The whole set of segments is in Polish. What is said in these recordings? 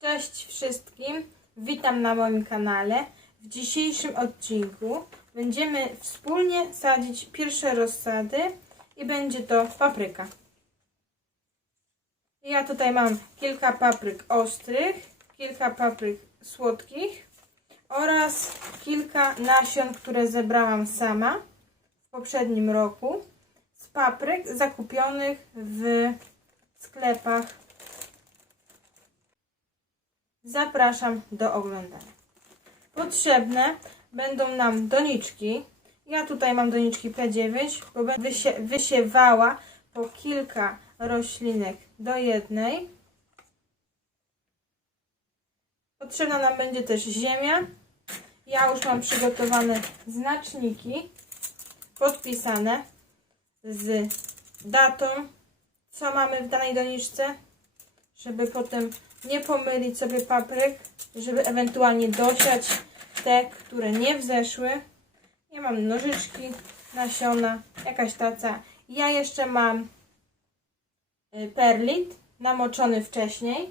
Cześć wszystkim, witam na moim kanale. W dzisiejszym odcinku będziemy wspólnie sadzić pierwsze rozsady i będzie to papryka. Ja tutaj mam kilka papryk ostrych, kilka papryk słodkich oraz kilka nasion, które zebrałam sama w poprzednim roku z papryk zakupionych w sklepach Zapraszam do oglądania. Potrzebne będą nam doniczki. Ja tutaj mam doniczki P9, bo będę wysie wysiewała po kilka roślinek do jednej. Potrzebna nam będzie też ziemia. Ja już mam przygotowane znaczniki podpisane z datą, co mamy w danej doniczce, żeby potem nie pomylić sobie papryk, żeby ewentualnie dosiać te, które nie wzeszły. Ja mam nożyczki, nasiona, jakaś taca. Ja jeszcze mam y, perlit namoczony wcześniej.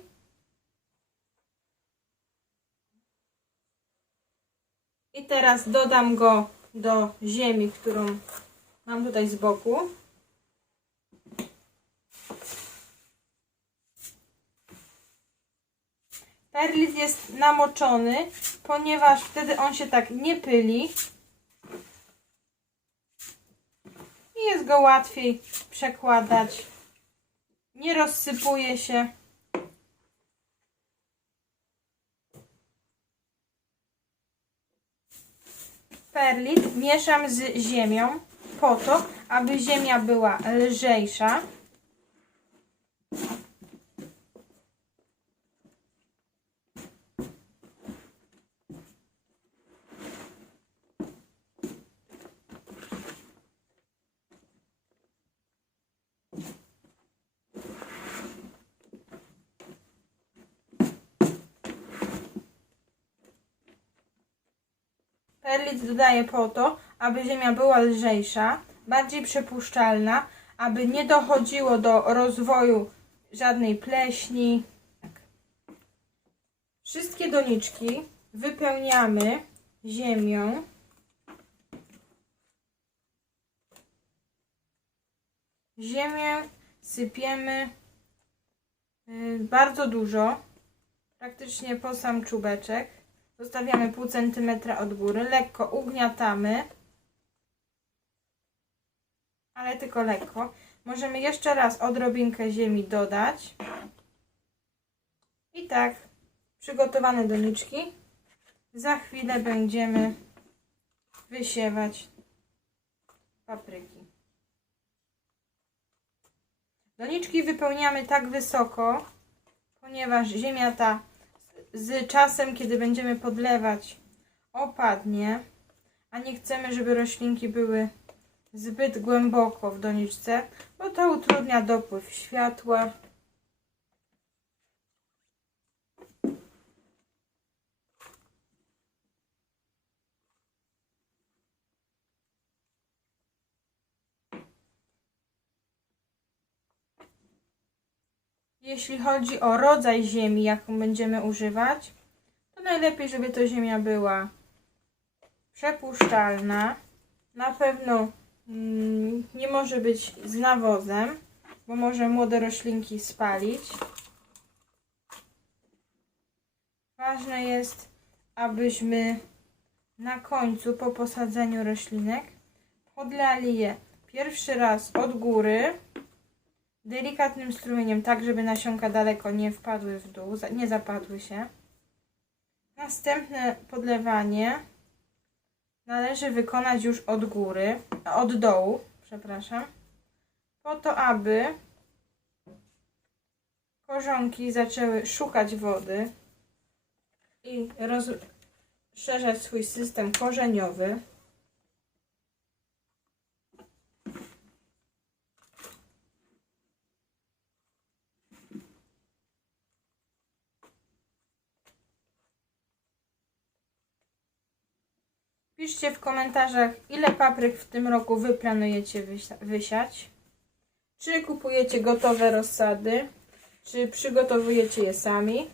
I teraz dodam go do ziemi, którą mam tutaj z boku. Perlit jest namoczony, ponieważ wtedy on się tak nie pyli. I jest go łatwiej przekładać. Nie rozsypuje się. Perlit mieszam z ziemią po to, aby ziemia była lżejsza. Perlit dodaję po to, aby ziemia była lżejsza, bardziej przepuszczalna, aby nie dochodziło do rozwoju żadnej pleśni. Tak. Wszystkie doniczki wypełniamy ziemią. Ziemię sypiemy y, bardzo dużo, praktycznie po sam czubeczek. Zostawiamy pół centymetra od góry, lekko ugniatamy, ale tylko lekko. Możemy jeszcze raz odrobinkę ziemi dodać. I tak, przygotowane doniczki. Za chwilę będziemy wysiewać papryki. Doniczki wypełniamy tak wysoko, ponieważ ziemia ta z czasem, kiedy będziemy podlewać, opadnie, a nie chcemy, żeby roślinki były zbyt głęboko w doniczce, bo to utrudnia dopływ światła. Jeśli chodzi o rodzaj ziemi, jaką będziemy używać, to najlepiej, żeby to ziemia była przepuszczalna. Na pewno mm, nie może być z nawozem, bo może młode roślinki spalić. Ważne jest, abyśmy na końcu po posadzeniu roślinek podlali je pierwszy raz od góry delikatnym strumieniem, tak żeby nasionka daleko nie wpadły w dół, nie zapadły się. Następne podlewanie należy wykonać już od góry, od dołu, przepraszam, po to, aby korzonki zaczęły szukać wody i rozszerzać swój system korzeniowy. Piszcie w komentarzach, ile papryk w tym roku Wy planujecie wysiać. Czy kupujecie gotowe rozsady, czy przygotowujecie je sami.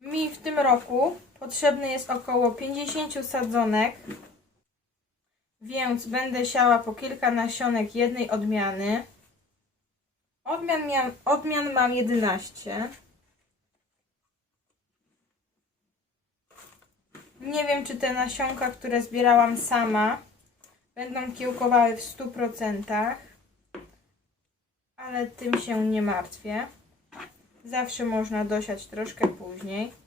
Mi w tym roku potrzebne jest około 50 sadzonek, więc będę siała po kilka nasionek jednej odmiany. Odmian, odmian mam 11. Nie wiem, czy te nasionka, które zbierałam sama, będą kiełkowały w 100%, ale tym się nie martwię. Zawsze można dosiać troszkę później.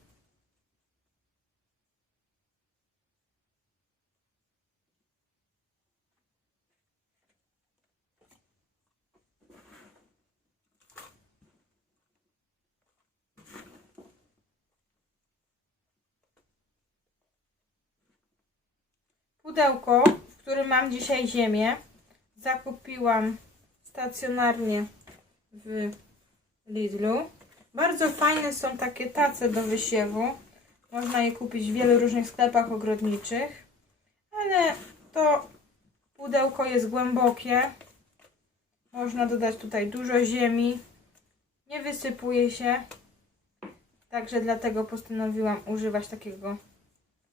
Pudełko, w którym mam dzisiaj ziemię, zakupiłam stacjonarnie w Lidlu. Bardzo fajne są takie tace do wysiewu. Można je kupić w wielu różnych sklepach ogrodniczych. Ale to pudełko jest głębokie. Można dodać tutaj dużo ziemi. Nie wysypuje się. Także dlatego postanowiłam używać takiego,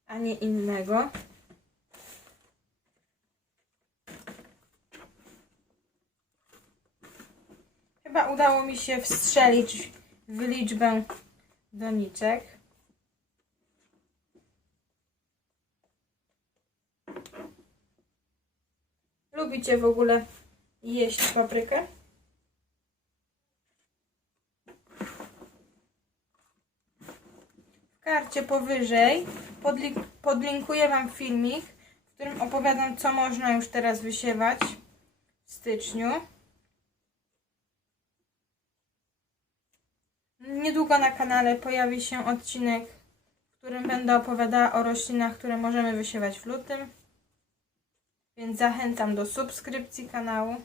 a nie innego. Chyba udało mi się wstrzelić w liczbę doniczek. Lubicie w ogóle jeść paprykę? W karcie powyżej podli- podlinkuję Wam filmik, w którym opowiadam, co można już teraz wysiewać w styczniu. Niedługo na kanale pojawi się odcinek, w którym będę opowiadała o roślinach, które możemy wysiewać w lutym. Więc zachęcam do subskrypcji kanału.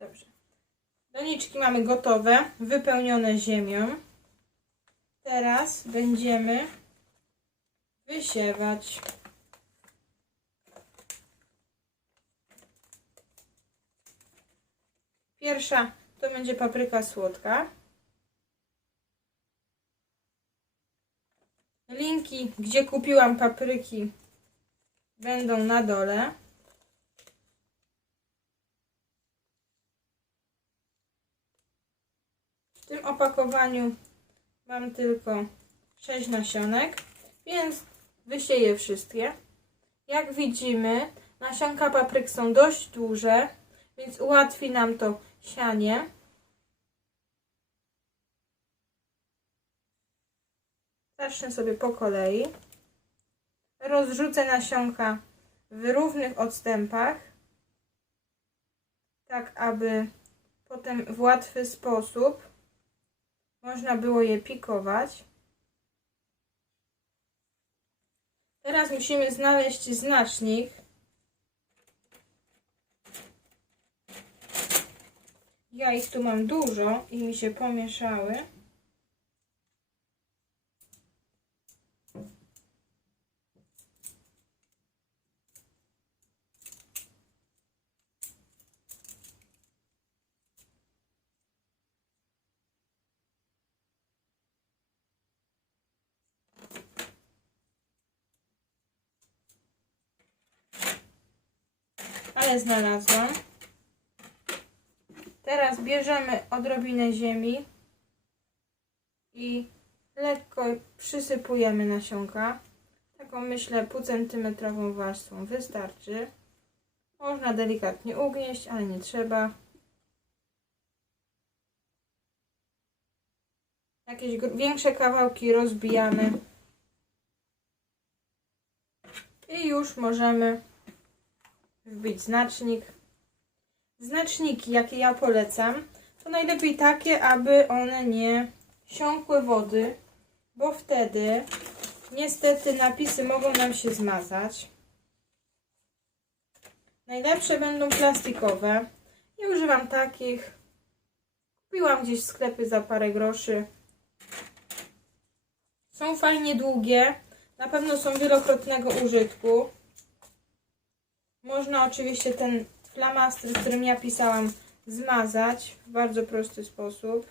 Dobrze. Doniczki mamy gotowe, wypełnione ziemią. Teraz będziemy wysiewać. Pierwsza to będzie papryka słodka. Linki, gdzie kupiłam papryki, będą na dole. W tym opakowaniu mam tylko 6 nasionek, więc wysieję wszystkie. Jak widzimy, nasionka papryk są dość duże, więc ułatwi nam to sianie. Zacznę sobie po kolei. Rozrzucę nasionka w równych odstępach, tak aby potem w łatwy sposób można było je pikować. Teraz musimy znaleźć znacznik. Ja ich tu mam dużo i mi się pomieszały. Ale znalazłam. Teraz bierzemy odrobinę ziemi i lekko przysypujemy nasionka. Taką myślę pół centymetrową warstwą wystarczy. Można delikatnie ugnieść, ale nie trzeba. Jakieś większe kawałki rozbijamy. I już możemy wbić znacznik. Znaczniki, jakie ja polecam, to najlepiej takie, aby one nie siąkły wody, bo wtedy niestety napisy mogą nam się zmazać. Najlepsze będą plastikowe. Ja używam takich. Kupiłam gdzieś w sklepie za parę groszy. Są fajnie długie. Na pewno są wielokrotnego użytku. Można oczywiście ten flamastrem, którym ja pisałam, zmazać w bardzo prosty sposób.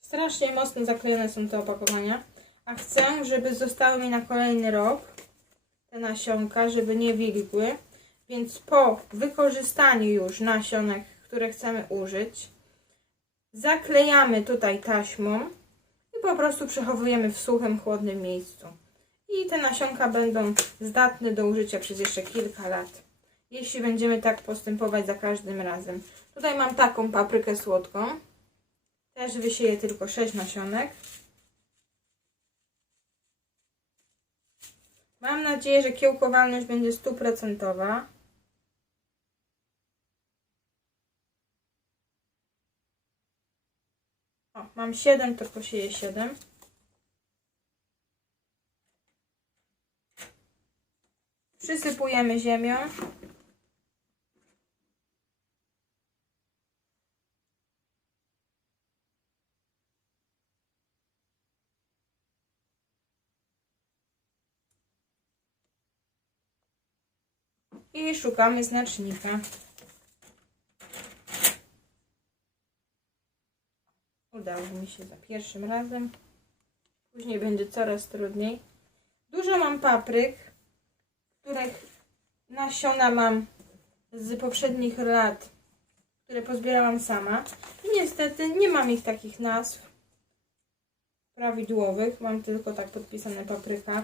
Strasznie mocno zaklejone są te opakowania, a chcę, żeby zostały mi na kolejny rok te nasionka, żeby nie wilgły. Więc po wykorzystaniu już nasionek, które chcemy użyć, zaklejamy tutaj taśmą i po prostu przechowujemy w suchym, chłodnym miejscu. I te nasionka będą zdatne do użycia przez jeszcze kilka lat. Jeśli będziemy tak postępować za każdym razem. Tutaj mam taką paprykę słodką. Też wysieję tylko 6 nasionek. Mam nadzieję, że kiełkowalność będzie stuprocentowa. O, mam 7, to posieję 7. Przysypujemy ziemią. I szukamy znacznika. Udało mi się za pierwszym razem. Później będzie coraz trudniej. Dużo mam papryk, których nasiona mam z poprzednich lat, które pozbierałam sama. I niestety nie mam ich takich nazw prawidłowych. Mam tylko tak podpisane papryka.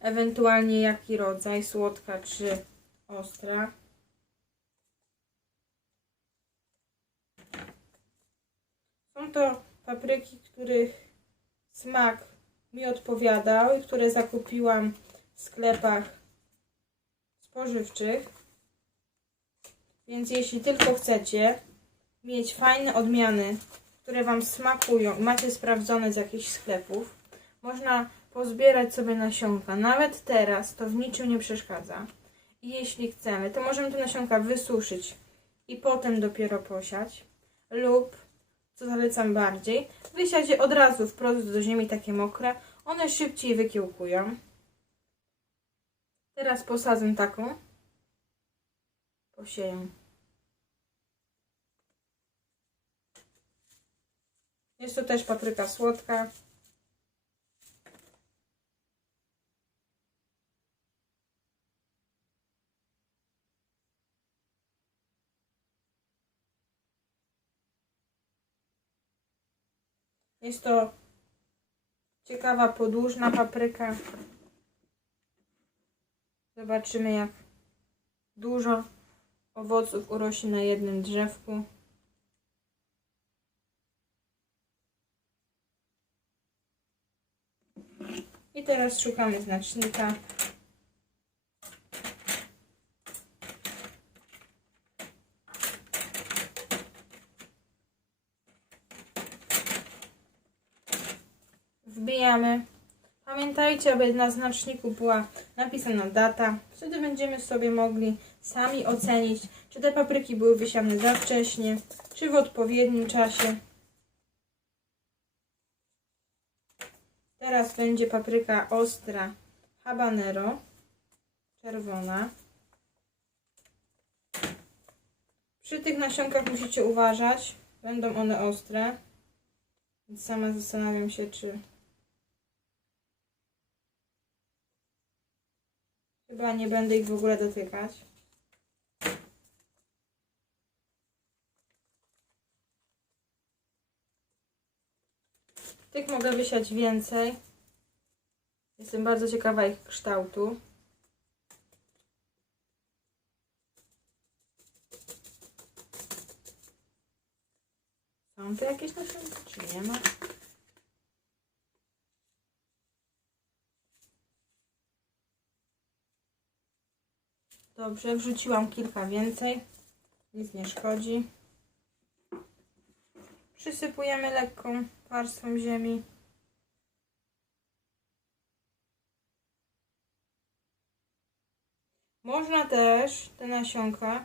Ewentualnie jaki rodzaj, słodka czy ostra. Są to papryki, których smak mi odpowiadał i które zakupiłam w sklepach spożywczych. Więc jeśli tylko chcecie mieć fajne odmiany, które Wam smakują i macie sprawdzone z jakichś sklepów, można pozbierać sobie nasionka. Nawet teraz to w niczym nie przeszkadza. I jeśli chcemy, to możemy te nasionka wysuszyć i potem dopiero posiać. Lub, co zalecam bardziej, wysiać je od razu wprost do ziemi, takie mokre. One szybciej wykiełkują. Teraz posadzę taką. Posieję. Jest to też papryka słodka. Jest to ciekawa, podłużna papryka. Zobaczymy, jak dużo owoców urośnie na jednym drzewku. I teraz szukamy znacznika. Wbijamy. Pamiętajcie, aby na znaczniku była napisana data. Wtedy będziemy sobie mogli sami ocenić, czy te papryki były wysiane za wcześnie, czy w odpowiednim czasie. Teraz będzie papryka ostra habanero, czerwona. Przy tych nasionkach musicie uważać, będą one ostre. Więc sama zastanawiam się, czy Chyba nie będę ich w ogóle dotykać. Tych mogę wysiać więcej. Jestem bardzo ciekawa ich kształtu. Są tu jakieś nasionka, czy nie ma? Dobrze, wrzuciłam kilka więcej. Nic nie szkodzi. Przysypujemy lekką warstwą ziemi. Można też te nasionka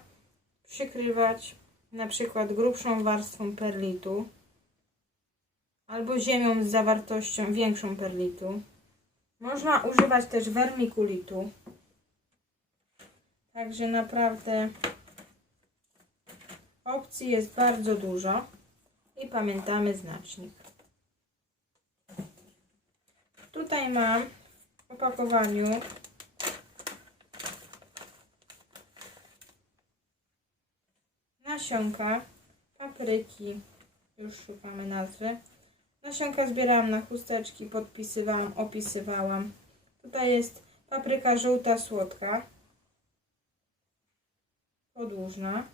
przykrywać na przykład grubszą warstwą perlitu albo ziemią z zawartością większą perlitu. Można używać też wermikulitu. Także naprawdę opcji jest bardzo dużo. i pamiętamy znacznik. Tutaj mam w opakowaniu nasionka papryki, już szukamy nazwy. Nasionka zbierałam na chusteczki, podpisywałam, opisywałam. Tutaj jest papryka żółta, słodka, podłużna.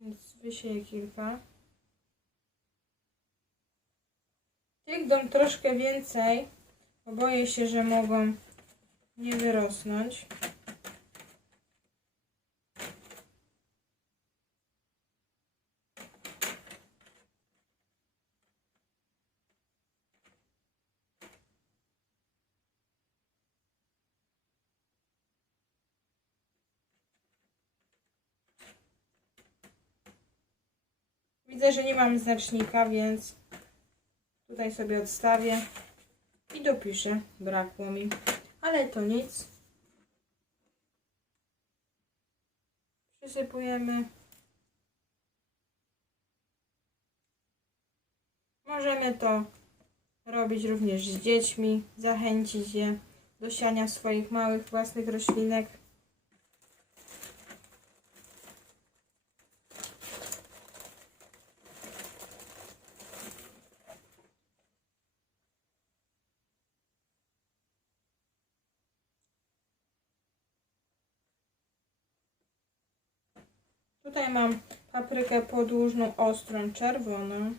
Więc wysieję kilka. Tych dam troszkę więcej, bo boję się, że mogą nie wyrosnąć. Widzę, że nie mam znacznika, więc tutaj sobie odstawię i dopiszę. Brakło mi, ale to nic. Przysypujemy. Możemy to robić również z dziećmi, zachęcić je do siania swoich małych własnych roślinek. Tutaj mam paprykę podłużną, ostrą, czerwoną.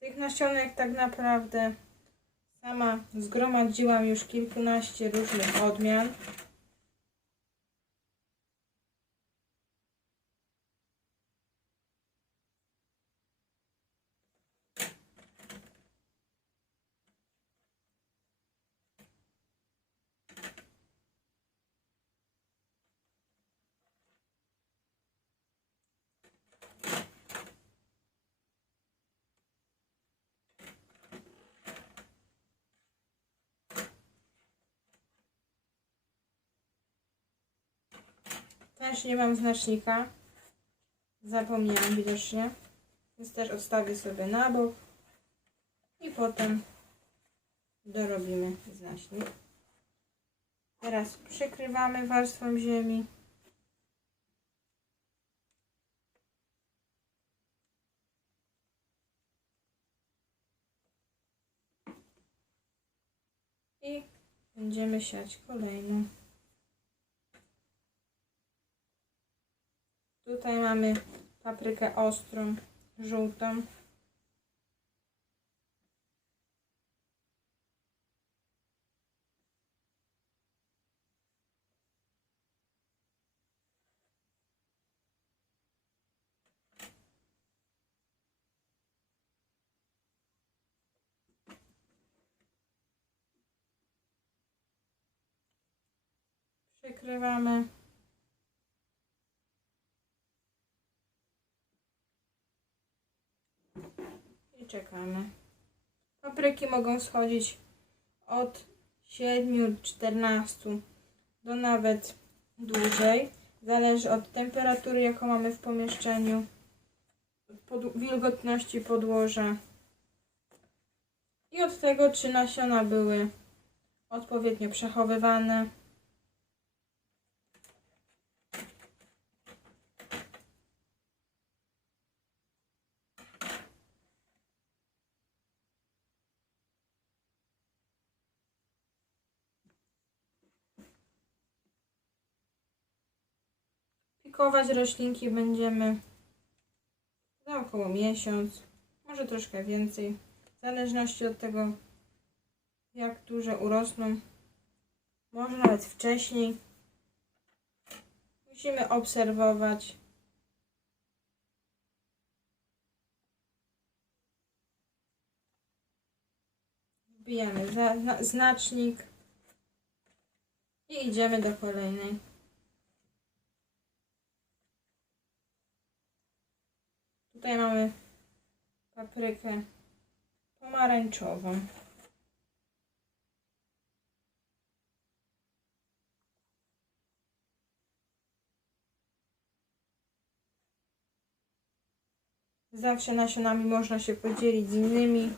Tych nasionek tak naprawdę sama zgromadziłam już kilkanaście różnych odmian. Też nie mam znacznika. Zapomniałam widocznie. Więc też odstawię sobie na bok. I potem dorobimy znacznik. Teraz przykrywamy warstwą ziemi. I będziemy siać kolejną. Tutaj mamy paprykę ostrą, żółtą. Przykrywamy. Czekamy. Papryki mogą schodzić od 7-14 do nawet dłużej. Zależy od temperatury, jaką mamy w pomieszczeniu, od pod- wilgotności podłoża i od tego, czy nasiona były odpowiednio przechowywane. Pikować roślinki będziemy za około miesiąc, może troszkę więcej, w zależności od tego, jak duże urosną. Może nawet wcześniej. Musimy obserwować. Wbijamy znacznik i idziemy do kolejnej. Tutaj mamy paprykę pomarańczową. Zawsze nasionami można się podzielić z innymi,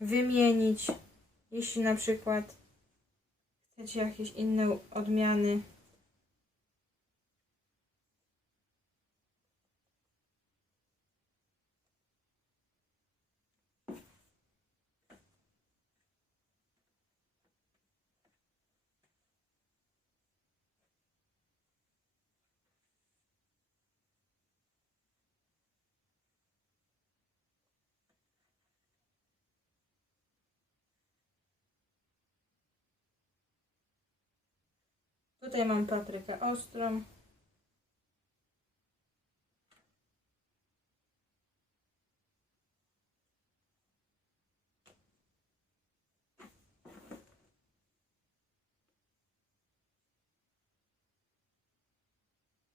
wymienić, jeśli na przykład chcecie jakieś inne odmiany Tutaj mam paprykę ostrą.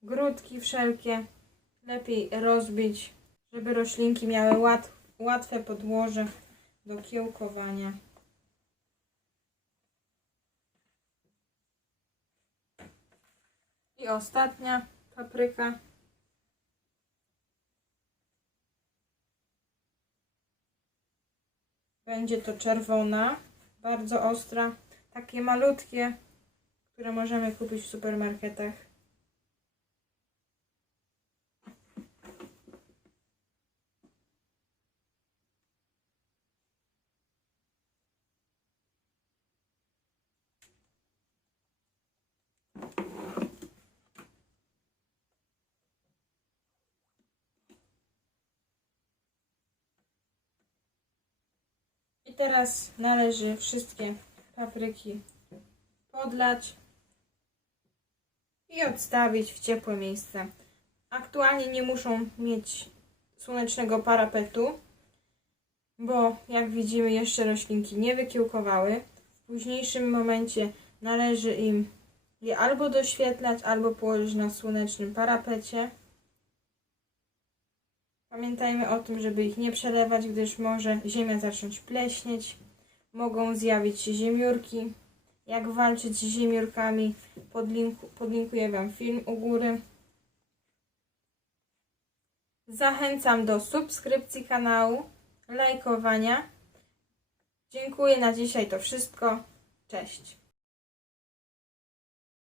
Grudki wszelkie lepiej rozbić, żeby roślinki miały łat, łatwe podłoże do kiełkowania. I ostatnia papryka. Będzie to czerwona, bardzo ostra, takie malutkie, które możemy kupić w supermarketach. Teraz należy wszystkie papryki podlać i odstawić w ciepłe miejsce. Aktualnie nie muszą mieć słonecznego parapetu, bo jak widzimy jeszcze roślinki nie wykiełkowały. W późniejszym momencie należy im je albo doświetlać, albo położyć na słonecznym parapecie. Pamiętajmy o tym, żeby ich nie przelewać, gdyż może ziemia zacząć pleśnieć. Mogą zjawić się ziemiórki. Jak walczyć z ziemiórkami, podlinku, podlinkuję Wam film u góry. Zachęcam do subskrypcji kanału, lajkowania. Dziękuję na dzisiaj to wszystko. Cześć.